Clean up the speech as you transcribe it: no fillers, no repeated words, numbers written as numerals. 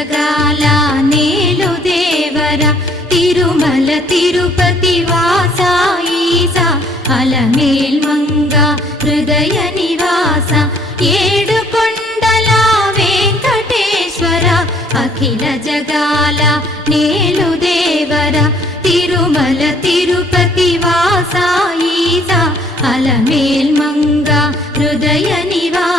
జగాల నేలు దేవర తిరుమల తిరుపతి వాస ఈసా అలమేల్ మంగ హృదయ నివాస ఏడు కొండల వెంకటేశ్వర అఖిల జగాల నేలు దేవర తిరుమల తిరుపతి వాస ఈసా అలమేల్ మంగ హృదయ నివాస